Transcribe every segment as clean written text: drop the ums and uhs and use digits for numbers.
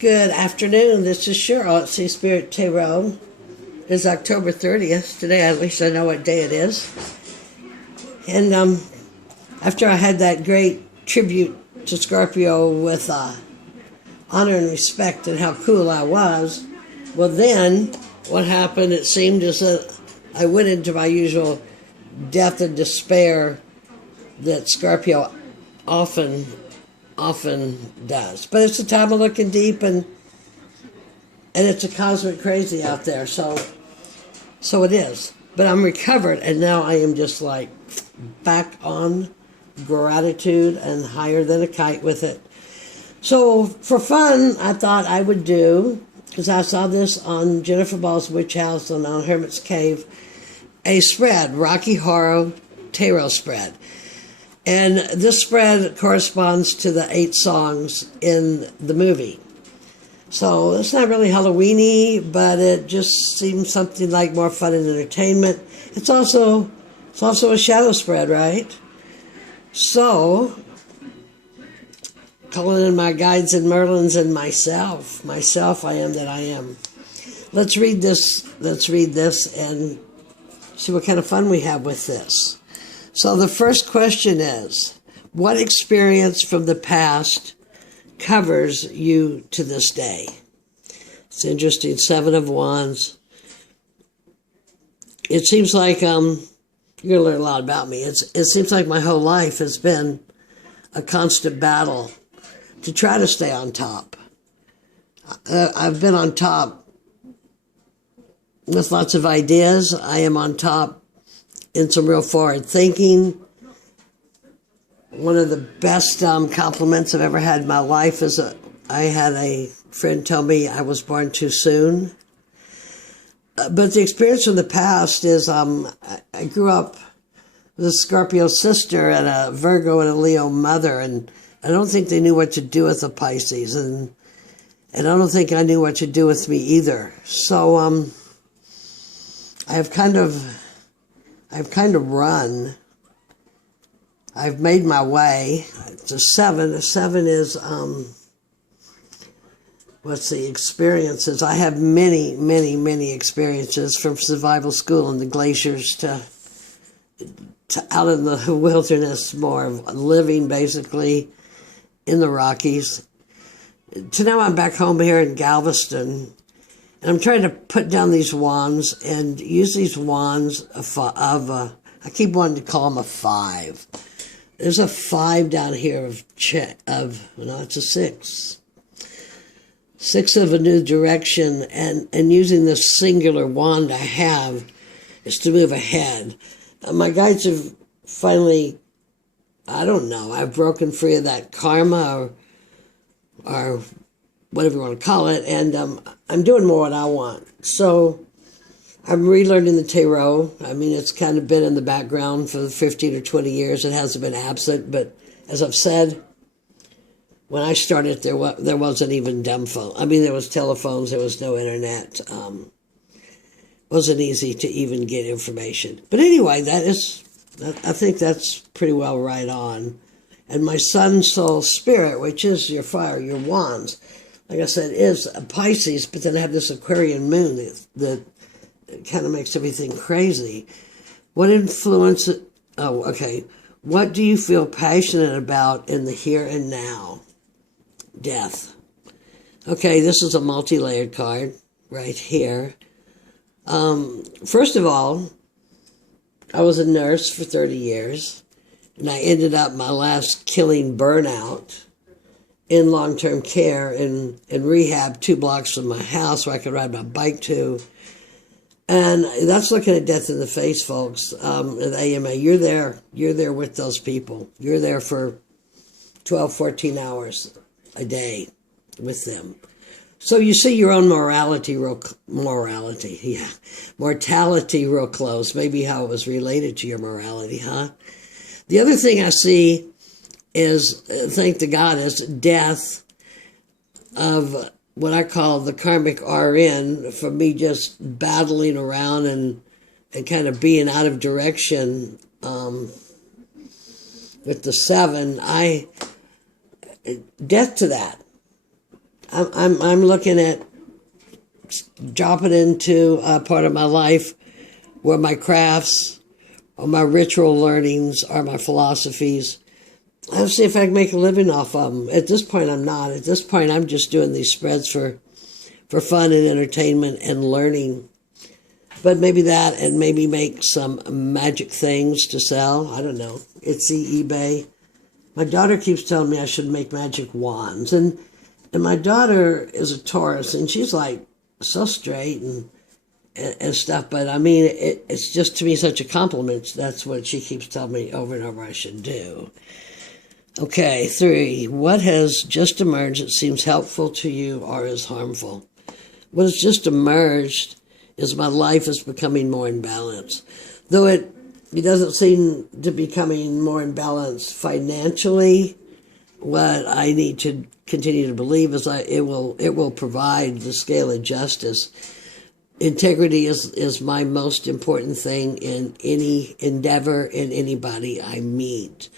Good afternoon. This is Cheryl at Sea Spirit Tarot. It's October 30th. Today, at least I know what day it is. And after I had that great tribute to Scorpio with honor and respect and how cool I was, well then, what happened, it seemed as if I went into my usual death and despair that Scorpio often does. But it's a time of looking deep, and it's a cosmic crazy out there, so it is. But I'm recovered, and now I am just like back on gratitude and higher than a kite with it. So for fun, I thought I would do, because I saw this on Jennifer Ball's Witch House and on Hermit's Cave, a spread, Rocky Horror Tarot spread. And this spread corresponds to the 8 songs in the movie. So it's not really Halloween-y, but it just seems something like more fun and entertainment. It's also a shadow spread, right? So, calling in my guides and Merlins and myself, I am that I am. Let's read this and see what kind of fun we have with this. So the first question is, what experience from the past covers you to this day? It's interesting, 7 of Wands. It seems like, you're going to learn a lot about me. It seems like my whole life has been a constant battle to try to stay on top. I've been on top with lots of ideas. I am on top in some real forward thinking. One of the best compliments I've ever had in my life is I had a friend tell me I was born too soon. But the experience from the past is I grew up with a Scorpio sister and a Virgo and a Leo mother, and I don't think they knew what to do with the Pisces, and I don't think I knew what to do with me either. So I've kind of run. I've made my way. It's a 7. A 7 is, what's the experiences? I have many experiences, from survival school in the glaciers to out in the wilderness, more of living basically in the Rockies. To now I'm back home here in Galveston. And I'm trying to put down these wands and use these wands I keep wanting to call them a 5. There's a 5 down here it's a 6. 6 of a new direction, and using this singular wand I have is to move ahead. My guides have finally, I don't know, I've broken free of that karma or whatever you want to call it, and I'm doing more what I want. So I'm relearning the tarot. I mean, it's kind of been in the background for 15 or 20 years. It hasn't been absent, but as I've said, when I started, there wasn't even dumb phone. I mean, there was telephones, there was no internet. It wasn't easy to even get information. But anyway, I think that's pretty well right on. And my sun, soul, spirit, which is your fire, your wands, like I said, is a Pisces, but then I have this Aquarian moon that kind of makes everything crazy. What influence? What do you feel passionate about in the here and now? Death. Okay, this is a multi-layered card right here. First of all, I was a nurse for 30 years, and I ended up my last killing burnout in long-term care in rehab 2 blocks from my house where I could ride my bike to. And that's looking at death in the face, folks. At AMA, you're there with those people. You're there for 12, 14 hours a day with them. So you see your own mortality real close. Maybe how it was related to your morality, huh? The other thing I see is, thank to God, is death of what I call the karmic RN, from me just battling around and kind of being out of direction with the 7. Death to that. I'm looking at dropping into a part of my life where my crafts or my ritual learnings or my philosophies, I'll see if I can make a living off of them. At this point, I'm not. At this point, I'm just doing these spreads for fun and entertainment and learning. But maybe that, and maybe make some magic things to sell. I don't know. Etsy, eBay. My daughter keeps telling me I should make magic wands. And my daughter is a Taurus, and she's like so straight and stuff. But I mean, it's just to me such a compliment. That's what she keeps telling me over and over I should do. Okay, 3. What has just emerged that seems helpful to you or is harmful? What has just emerged is my life is becoming more in balance. Though it doesn't seem to be becoming more in balance financially, what I need to continue to believe is it will provide the scale of justice. Integrity is my most important thing in any endeavor in anybody I meet.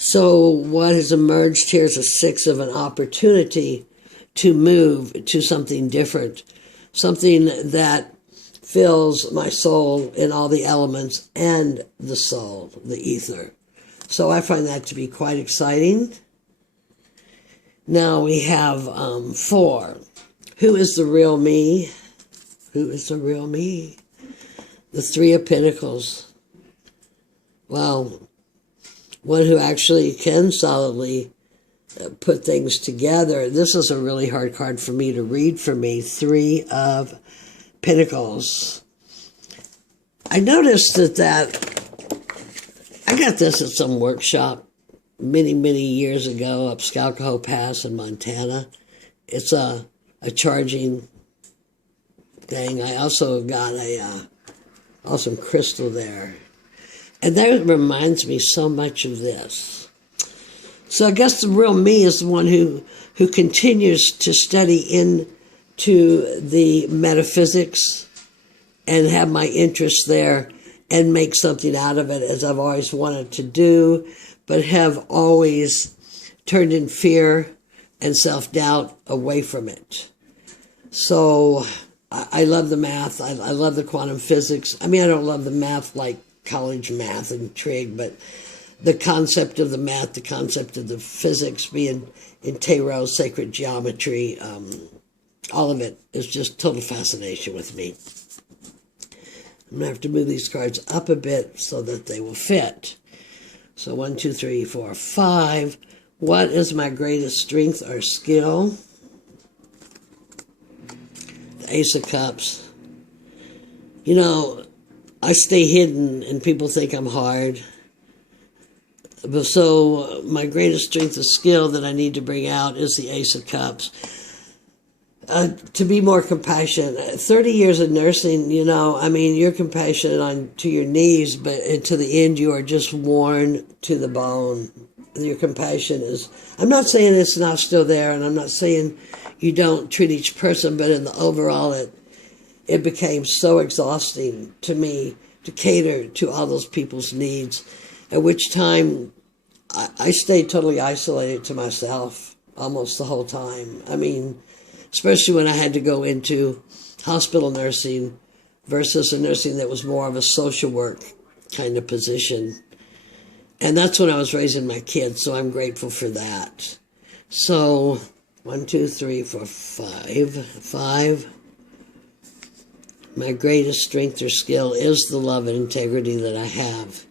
So what has emerged here is a 6 of an opportunity to move to something different, something that fills my soul in all the elements and the soul, the ether. So I find that to be quite exciting. Now we have 4. Who is the real me? Who is the real me? The 3 of Pentacles. Wow. One who actually can solidly put things together. This is a really hard card for me to read for me. 3 of Pentacles. I noticed that I got this at some workshop many years ago up Scalcoho Pass in Montana. It's a charging thing. I also got a awesome crystal there. And that reminds me so much of this. So I guess the real me is the one who continues to study into the metaphysics and have my interest there and make something out of it, as I've always wanted to do, but have always turned in fear and self-doubt away from it. So I love the math. I love the quantum physics. I mean, I don't love the math like college math and trig, but the concept of the math, the concept of the physics being in tarot, sacred geometry, all of it is just total fascination with me. I'm going to have to move these cards up a bit so that they will fit. So 1, 2, 3, 4, 5. What is my greatest strength or skill? The Ace of Cups. You know, I stay hidden and people think I'm hard. So my greatest strength or skill that I need to bring out is the Ace of Cups. To be more compassionate. 30 years of nursing, you know, I mean, you're compassionate to your knees, but to the end you are just worn to the bone. Your compassion is, I'm not saying it's not still there, and I'm not saying you don't treat each person, but in the overall, it became so exhausting to me to cater to all those people's needs, at which time I stayed totally isolated to myself almost the whole time. I mean, especially when I had to go into hospital nursing versus a nursing that was more of a social work kind of position. And that's when I was raising my kids, so I'm grateful for that. So, 1, 2, 3, 4, 5. 5. My greatest strength or skill is the love and integrity that I have.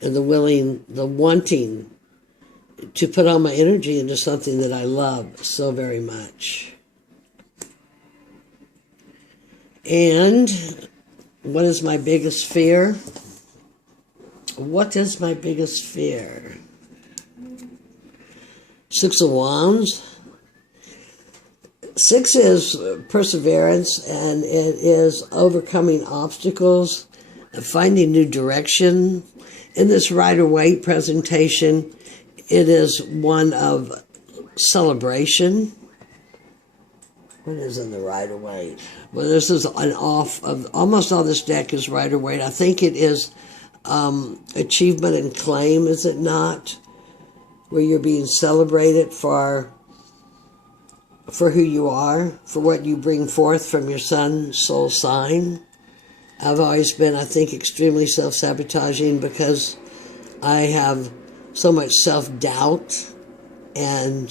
And the wanting to put all my energy into something that I love so very much. And what is my biggest fear? What is my biggest fear? 6 of Wands. 6 is perseverance, and it is overcoming obstacles, finding new direction. In this Rider-Waite presentation, it is one of celebration. What is in the Rider-Waite? Well, this is an off of, almost all this deck is Rider-Waite. I think it is achievement and claim, is it not? Where you're being celebrated for for who you are, for what you bring forth from your sun soul sign. I've always been, I think, extremely self-sabotaging because I have so much self-doubt, and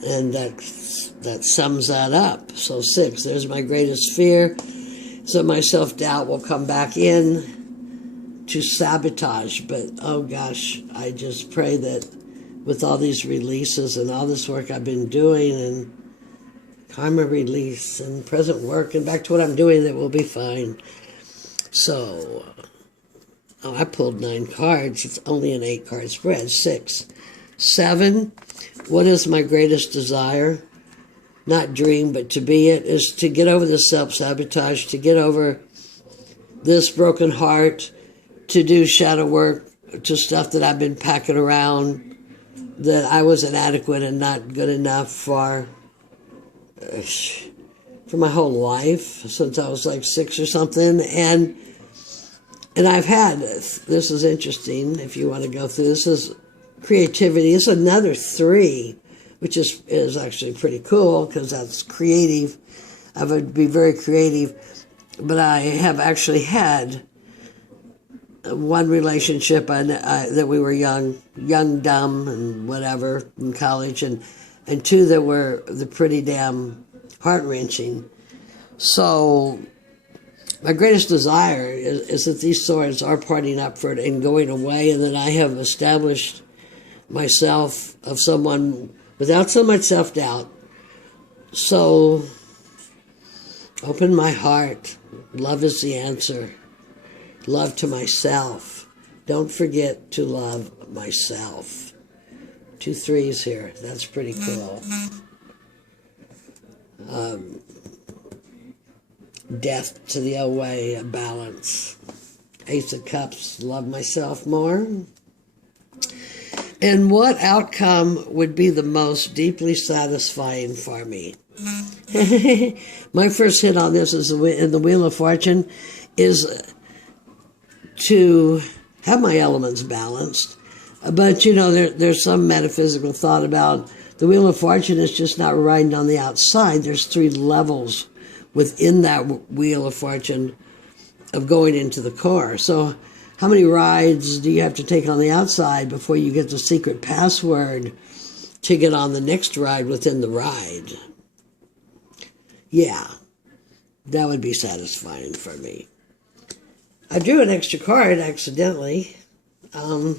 that sums that up. So 6, there's my greatest fear. So my self-doubt will come back in to sabotage. But, oh gosh, I just pray that with all these releases and all this work I've been doing, and karma release and present work and back to what I'm doing, that will be fine. So, I pulled 9 cards. It's only an 8-card spread. 6. 7, what is my greatest desire? Not dream, but to be it, is to get over the self-sabotage, to get over this broken heart, to do shadow work, to stuff that I've been packing around, that I was inadequate and not good enough for my whole life, since I was like 6 or something. And I've had, this is interesting, if you want to go through, this is creativity. It's another 3, which is actually pretty cool, because that's creative. I would be very creative. But I have actually had one relationship that we were young, dumb, and whatever, in college, and 2 that were pretty damn heart-wrenching. So my greatest desire is that these swords are parting up for it and going away, and that I have established myself of someone without so much self-doubt. So open my heart. Love is the answer. Love to myself. Don't forget to love myself. 2 3s here. That's pretty cool. Death to the old way, balance. Ace of Cups, love myself more. And what outcome would be the most deeply satisfying for me? My first hit on this is in the Wheel of Fortune is to have my elements balanced. But, you know, there's some metaphysical thought about the Wheel of Fortune is just not riding on the outside. There's 3 levels within that Wheel of Fortune of going into the core. So how many rides do you have to take on the outside before you get the secret password to get on the next ride within the ride? Yeah, that would be satisfying for me. I drew an extra card accidentally. The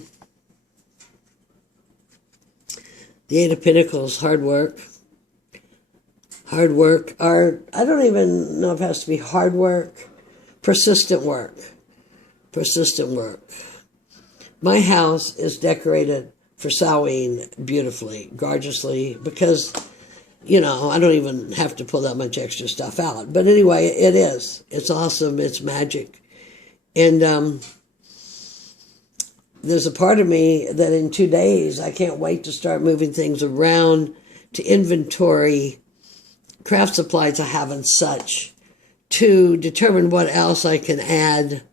8 of Pentacles, hard work. Hard work, or I don't even know if it has to be hard work. Persistent work. Persistent work. My house is decorated for Samhain beautifully, gorgeously, because, you know, I don't even have to pull that much extra stuff out. But anyway, it is. It's awesome. It's magic. And there's a part of me that in 2 days, I can't wait to start moving things around, to inventory craft supplies I have and such, to determine what else I can add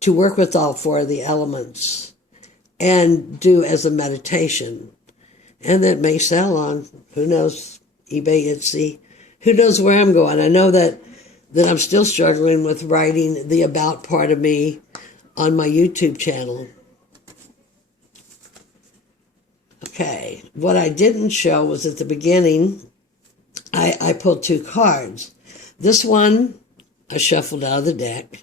to work with all 4 of the elements and do as a meditation. And that may sell on, who knows, eBay, Etsy. Who knows where I'm going. I know that I'm still struggling with writing the about part of me on my YouTube channel. Okay, what I didn't show was at the beginning, I pulled 2 cards. This one I shuffled out of the deck.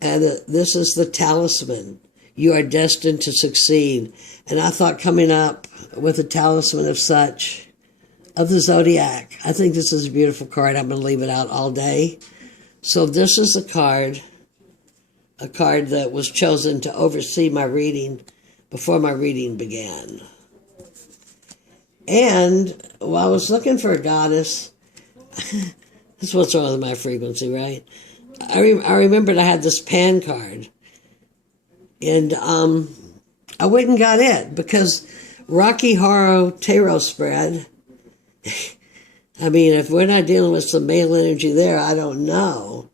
And this is the Talisman. You are destined to succeed. And I thought coming up with a talisman of such, of the Zodiac, I think this is a beautiful card. I'm going to leave it out all day. So this is a card that was chosen to oversee my reading before my reading began. And while I was looking for a goddess, this is what's wrong with my frequency, right? I remembered I had this pan card, and I went and got it because Rocky Horror Tarot spread. I mean, if we're not dealing with some male energy there, I don't know.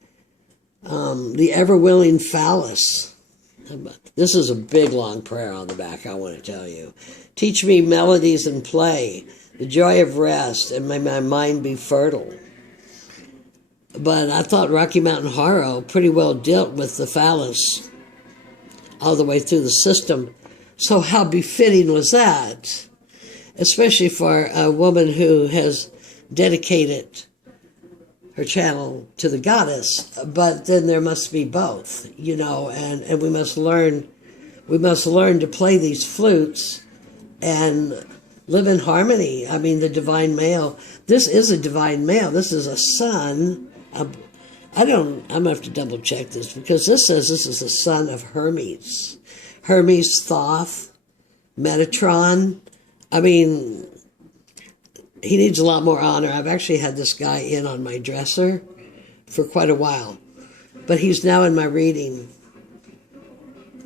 The ever-willing phallus. This is a big, long prayer on the back, I want to tell you. Teach me melodies and play the joy of rest, and may my mind be fertile. But I thought Rocky Mountain Horror pretty well dealt with the phallus all the way through the system. So how befitting was that? Especially for a woman who has dedicated her channel to the goddess. But then there must be both, you know, and we must learn to play these flutes and live in harmony. I mean, the divine male. This is a divine male. This is a son. I'm going to have to double check this, because this says this is the son of Hermes. Hermes, Thoth, Metatron. I mean, he needs a lot more honor. I've actually had this guy in on my dresser for quite a while, but he's now in my reading.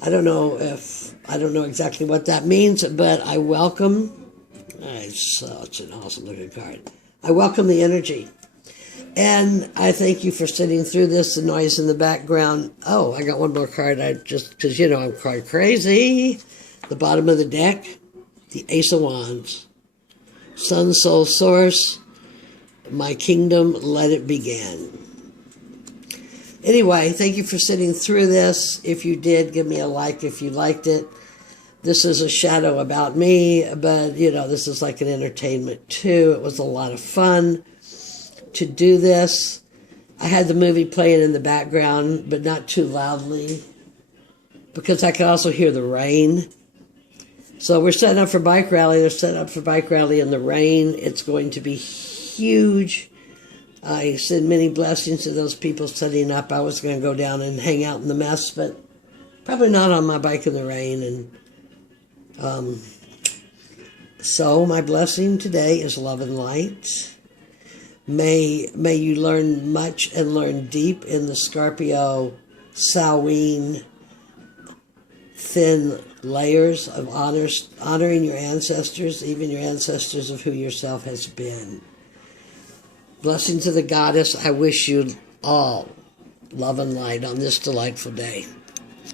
I don't know exactly what that means, but I welcome. It's such an awesome looking card. I welcome the energy. And I thank you for sitting through this, the noise in the background. Oh, I got one more card. Because, you know, I'm card crazy. The bottom of the deck, the Ace of Wands. Sun, Soul, Source, my kingdom, let it begin. Anyway, thank you for sitting through this. If you did, give me a like if you liked it. This is a shadow about me, but, you know, this is like an entertainment too. It was a lot of fun to do this. I had the movie playing in the background, but not too loudly, because I could also hear the rain. So we're setting up for bike rally. They're setting up for bike rally in the rain. It's going to be huge. I send many blessings to those people setting up. I was going to go down and hang out in the mess, but probably not on my bike in the rain. And so my blessing today is love and light. May you learn much and learn deep in the Scorpio, Samhain, thin layers of honoring your ancestors, even your ancestors of who yourself has been. Blessings to the goddess. I wish you all love and light on this delightful day.